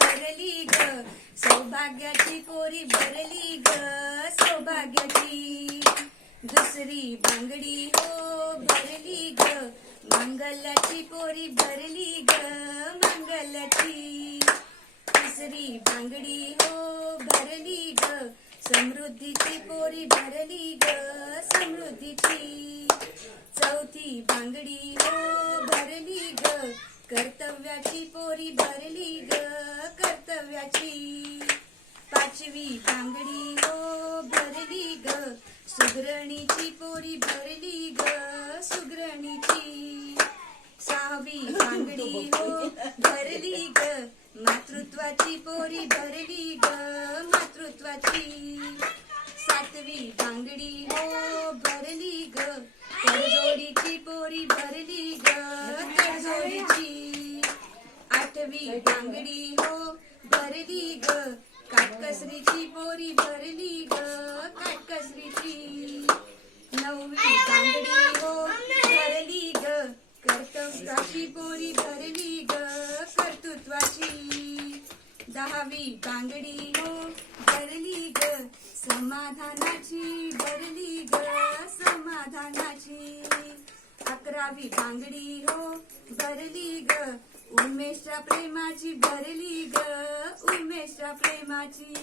भरली ग. सौभाग्याची पोरी भरली ग. सौभाग्याची. दुसरी बांगडी हो भरली ग. मंगलाची पोरी भरली ग. मंगलाची तिसरी बांगडी हो भरली ग. समृद्धीची पोरी भरली ग. समृद्धीची. चौथी बांगडी हो भरली ग. कर्तव्याची पोरी भरली ग कर्तव्याची पाचवी बांगडी हो भरली ग. सुगरणीची पोरी भरली ग सुगरणीची. सहावी बांगडी हो भरली ग. मातृत्वाची पोरी भरली ग मातृत्वाची. सातवी बांगडी हो भरली ग. तडजोडीची पोरी भरली ग तडजोडीची आठवी बांगडी हो भरली ग. काटकसरीची पोरी भरली ग. काटकसरीची नववी बांगडी हो भरली ग. कर्तव्याची पोरी भरली ग. कर्तृत्वाची. दहावी बांगडी हो भरली ग. समाधानाची भरली ग. समाधानाची. अकरावी बांगडी हो भरली ग. उमेशच्या प्रेमाची भरली ग. उमेशच्या प्रेमाची